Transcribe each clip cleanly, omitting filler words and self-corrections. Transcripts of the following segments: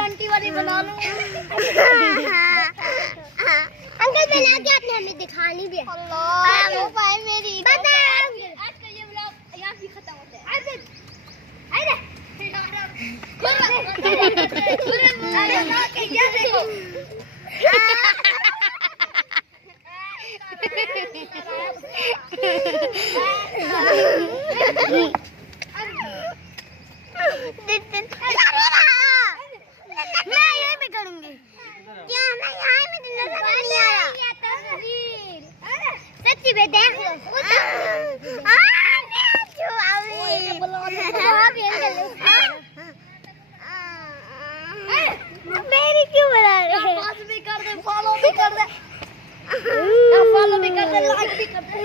Aunty वाली बना लो। Uncle बना के आपने हमें दिखानी भी है। अल्लाह वो भाई मेरी बस आज का ये व्लॉग यहाँ भी खत्म होता है। अरे क्या देखो मैं यही भी करूंगी। क्या मैं यहाँ में तो नजर नहीं आ रहा। सच्ची में देख लो। मेरी क्यों बना रहे हैं? बात भी कर दे, फॉलो भी कर दे, फॉलो भी कर दे, लाइक भी कर दे।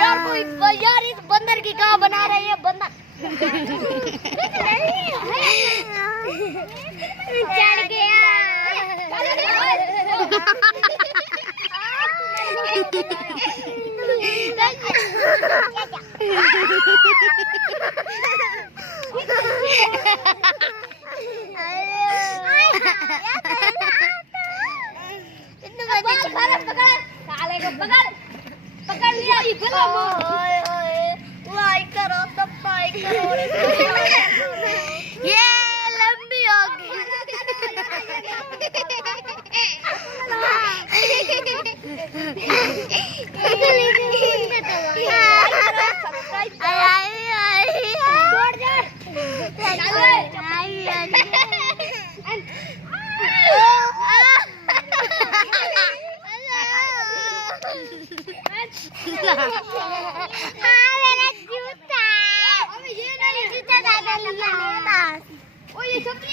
यार कोई यार इस बंदर की कहाँ बना रहे हैं बंदर? चढ़ गया। पकड़ लिया। लाइक करो, सब्सक्राइब करो। ये लंबी होगी। मेरा जूता। ये नहीं जूता ज्यादा लिया मेरे पास। ओ ये छतरी